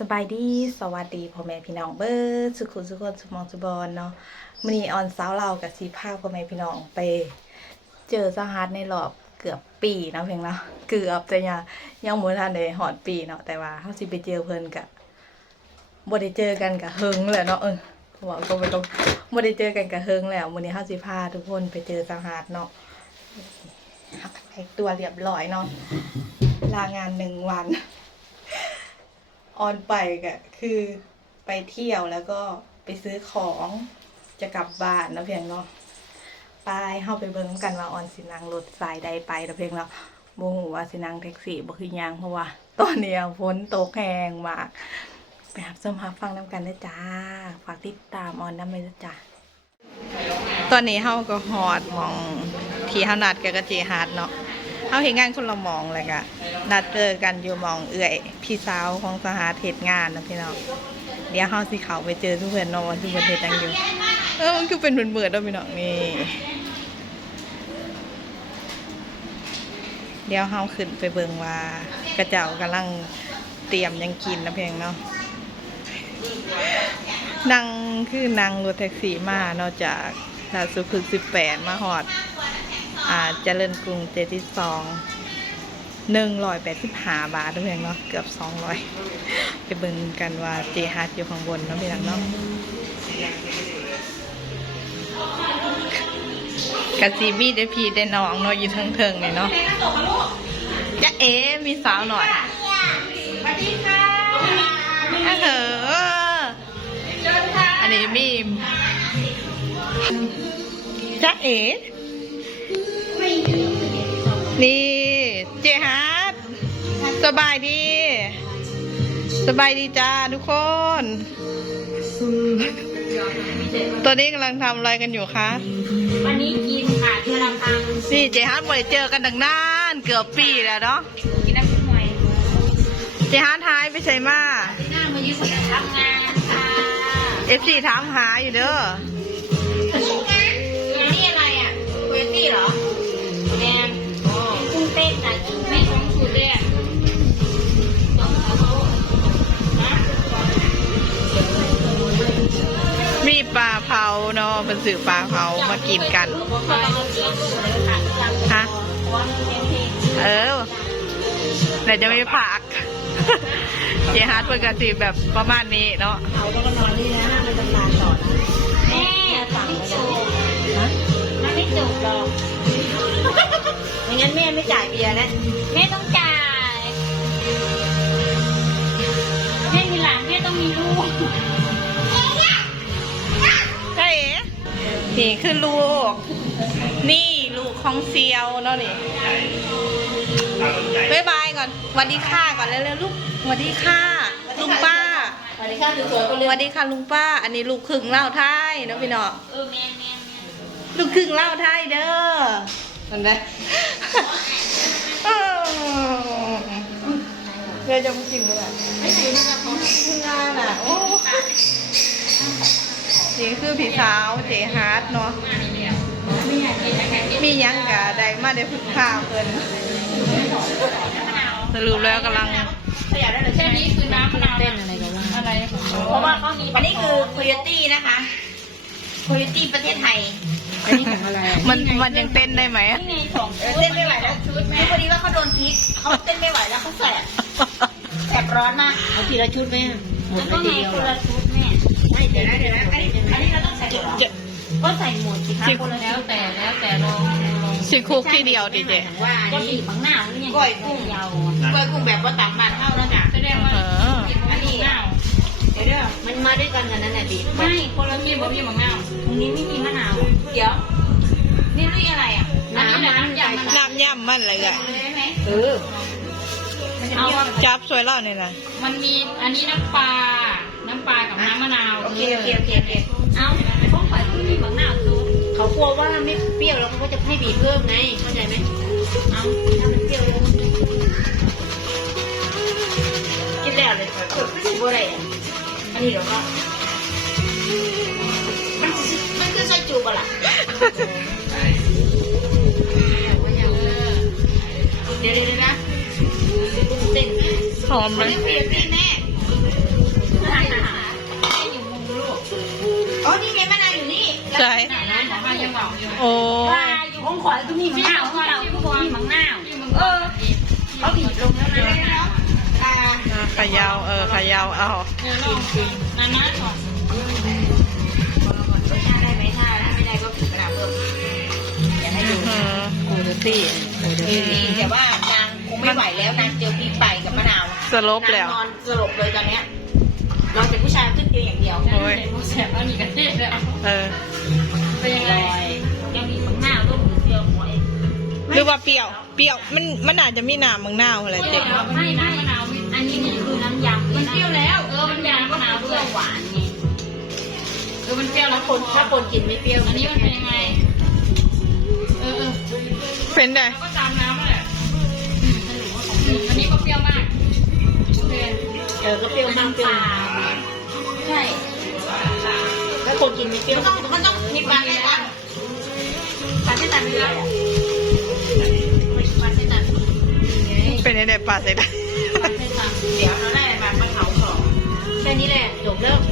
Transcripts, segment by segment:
สบายดี สวัสดีพ่อแม่พี่น้องเบิร์ดสุขุมสุขคนสุมองสุบอลเนาะมื้อนี้ออนสาวเรากับสีภาพพ่อแม่พี่น้องไป เจอสหัสในรอบเกือบปีนะเพียงเนาะเกือบแต่ยังยังบ่ทันได้หอดปีเนาะแต่ว่าเฮาสิไปเจอเพิ่นกะบ่ได้เจอกันกะเฮิงแหละเนาะเออบอกตรงไปตรงบ่ได้เจอกันกะเฮิงแล้วมื้อนี้เฮาสิพาทุกคนไปเจอสหัสเนาะฮักตัวเรียบร้อยเนาะลางานหนึ่งวัน ออนไปก็คือไปเที่ยวแล้วก็ไปซื้อของจะกลับบ้านนะเพียงเนาะไปเข้าไปเบิ่งกันว่าออนสินังรถสายใดไปนะเพียงเนาะโมโหว่าสินังแท็กซี่บ่คือยังเพราะว่า ตอนนี้ฝนตกแห้งมาก ไปหับส้มหับฟังน้ำกันนะจ้า ฝากติดตามออนน้ำเลยนะจ้าตอนนี้เฮาก็ฮอดมอง ที่เฮานัดกับกะจีฮาร์ดเนาะเอาเห็นงานคนละมองเลยกะ นัดเจอกันอยู่มองเอื่อย พี่สาวของสหาเทศงานนะพี่น้องเดี๋ยวเฮาสิเขาไปเจอทุกเพื่อนนอนที่ประเทศตังอยู่เออมันคือเป็นเหมือนๆแล้วพี่น้องนี่เดี๋ยวเฮาขึ้นไปเบิงว่ากระเจ้ากำลังเตรียมยังกินนะเพียงเนาะนั่งคือนั่งรถแท็กซี่มาเนอกจากถ้าสุขุมสิบแปดมาหอด อ่าเจริญกรุงเจที่สอง หนึ่งร้อยแปดสิบห้าบาทด้วยเนาะเกือบสองร้อยไปเบิ่งกันว่าเจฮาร์ดอยู่ข้างบนเนาะพี่น้องเนาะกะซีบี้ได้พี่ได้น้องเนาะอยู่เทิงเนี่ยเนาะจะเอ๋มีสาวหน่อยสวัสดีค่ะอะเหอะอันนี้มีมจะเอ๋นี่ สบายดี สบายดีจ้าทุกคนตอนนี้กำลังทำอะไรกันอยู่คะวันนี้กินค่ะที่เราทำนี่เจฮาร์ดไม่ได้เจอกันตั้งนานเกือบปีแล้วเนาะ กินน้ำพริกหน่อยเจฮาร์ดทายไปใช่มาที่หน้ามายืนทำงานค่ะ เอฟซีถามหาอยู่เด้อ ปลาเผาเนาะเป็นสื่อปลาเผามากินกันฮะเออเดี๋ยวจะไม่ผักเจฮาร์ดเพื่อนกสิแบบประมาณนี้เนาะเขาก็นอนนี่นะมันจะมาต่อแม่สั่งไม่จบมันไม่จบหรอกไม่งั้นแม่ไม่จ่ายเบียร์นะแม่ต้องจ่ายแม่มีหลานแม่ต้องมีลูก นี่คือลูก นี่ลูกของเซียวเนาะนี่บ๊ายบายก่อนสวัสดีค่ะก่อนเร็วๆลูกสวัสดีค่ะ ลุงป้าสวัสดีค่ะสวยๆคนสเรียวัสดีค่ะลุงป้า อันนี้ลูกครึ่งเล่าวไทยเนาะพี่เนาะเออแม่แม่แม่ลูกครึ่งเล่าวไทยเด้อมันได้เดี๋ยวจะมากินมื้อไหร่ไม่ใช่นะคะเขางานอะโอ้ นี่คือพี่สาวเจฮาร์ดเนาะไม่อยากกินนะคะกินมีหยังกะได้มาได้พึ่งพาเพิ่นสรุปแล้วกำลังขยับได้เลยแค่นี้คือน้ำมะนาวเต้นอะไรกันว่าอะไรเพราะว่าเขามีอันนี้คือโคโยตี้นะคะโคโยตี้ประเทศไทยอันนี้ของอะไรมันมันยังเต้นได้ไหมนี่ไงสองเต้นไม่ไหวแล้วชุดแม่พอดีว่าเขาโดนพิษเขาเต้นไม่ไหวแล้วเขาแสบแสบร้อนมากเอาทีละชุดไหมหมดไปเดียวคนละชุดแม่ ไม่เดี๋ยวนะเดี๋ยวนะอันนี้อันนี้เราต้องใส่ก่อก็ใส่หมดสิคะคนละแล้วแต่แล้วแต่ลองลองสิคุกที่เดียวดิเจว่าก็สีบางหน้านี่ก้อยกุ้งยาวก้อยกุ้งแบบว่าตามบ้านเท่าแล้วจ้ะแสดงว่าอันนี้เดี๋ยวเดี๋ยวมันมาด้วยกันกันนั่นแหละดิไม่คนละมีบ่มีบางหน้าตรงนี้ไม่มีมะนาวเดี๋ยวนี่เรียกอะไรอะน้ำน้ำยำมะนาวน้ำย่ำมันอะไรกันเออจับสวยเล่าเนี่ยนะมันมีอันนี้น้ำปลา น้ำปลากับน้ำมะนาวโอเคโอเคโอเคโอเคเอาพวกฝ่ายที่มีบางหน้าคือเขากลัวว่าไม่เปรี้ยวแล้วเขาก็จะให้บีบเพิ่มไงเข้าใจไหมเอาถ้ามันเปรี้ยวแล้วมันกินแล้วเลยเกิดไม่ใช่บัวอะไรอะอันนี้เดี๋ยวก็มันมันคือใส่จูบอะล่ะเดี๋ยวเดี๋ยวนะเต้นหอมไหม ใช่ร้านของเรายังบอกอยู่โอ้ว่าอยู่ห้องขวาตรงนี้มะนาวของเราคือบ่มีมะนาวเออเขาบีบลงแล้วนะอ่าอะเขยาวเออเขยาวเอาเออลองนานาของถ้าได้ไหมถ้าไม่ได้ก็บีบมะนาวเพิ่มอย่าให้ดูอืมโอ้ดูสิโอ้ดูเอสิอแต่ว่านางคงไม่ไหวแล้วนางเจอพริกไปกับมะนาวสลบแล้วนางนอนสลบเลยตอนเนี้ยนอนเป็นผู้ชายขึ้น เตียงอย่างเดียวโอ้ยโมแสบแล้วมีกระเทียมแล้วเออ เป็นยังไงยังมีมะนาวลูกเดียวหัวเองหรือว่าเปรี้ยว เปรี้ยว มันมันอาจจะมีหนามมึงหน้าวอะไรไม่เจ็บไม่นะมะนาวอันนี้นี่คือน้ำยำมันเปรี้ยวแล้ว เออ มันยำมะนาวด้วยหวานไงเออ มันเปรี้ยวแล้วคนถ้าคนกินไม่เปรี้ยว อันนี้มันเป็นยังไง เออเออเป็นไงก็ตามน้ำนั่นแหละอืมอันนี้ก็เปรี้ยวมากโอเคเออ ก็เปรี้ยวมากเปรี้ยว กินไม่เปรี้ยวมันต้องมันต้องมีปลาไม่ตันปลาไม่ตันเรืออะปลาไม่ตันเป็นไงเด็ปลาใส่ได้เดี๋ยวเราได้มามาเผาของแค่นี้แหละจบเริ่มมึง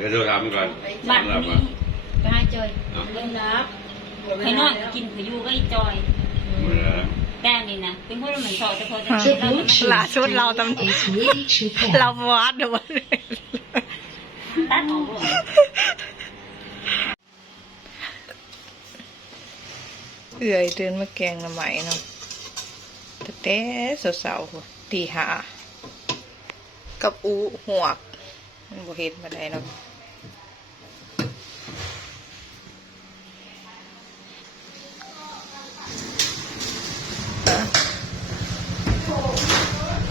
ดี๋ยวโทรถามก่อนบ้านรับนี้มาไปหาจอยเบิ่งรับให้นอนกินขอยู่ก็อีจอยเมื่อแต่นี่นะเป็นคนเหมือนสอบแต่พอจะคิดเราจะล่าชุดเราตำเราวัดเดี๋ยววันตัดออกบ่เอื่อยเดินมาแกงหน้ำไหมเนาะแต่แต่สาวๆพุ่นตีหากับอูหวกมันบ่เห็นมาได้เนาะ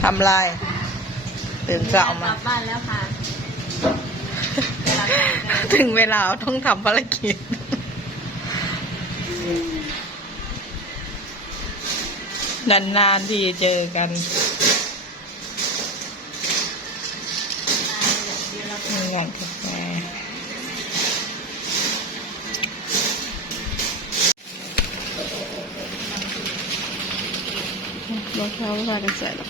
ทำลายตื่นเช้ามา บ้านแล้วค่ะถึงเวลาต้องทำภารกิจ นานๆที่เจอกัน มีงานกาแฟรองเท้าพากันใส่หรอ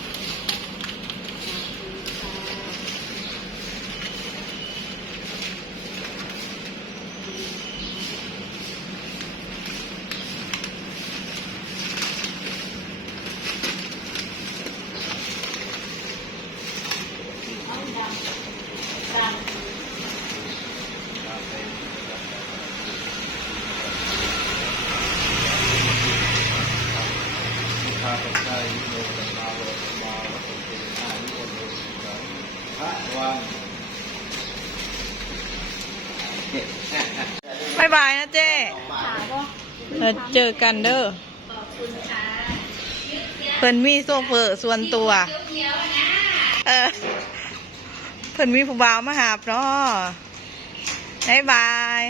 าปัจจัยโยตนาโลมาวัตถุอายุโยสังพระวัน บายบายนะเจ้ เราเจอกันเด้อเพิ่นมีโซเฟอร์ส่วนตัว เออเพิ่นมีผู้บ่าวมาหาบเนาะบายบาย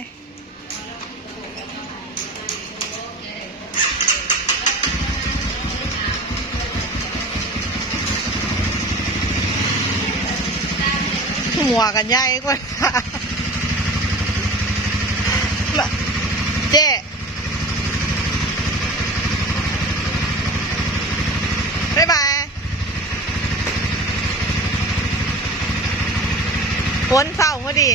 หัวกันใหญ่กว่าเจ๊บ๊ายบาย ฝนเศร้าพอดี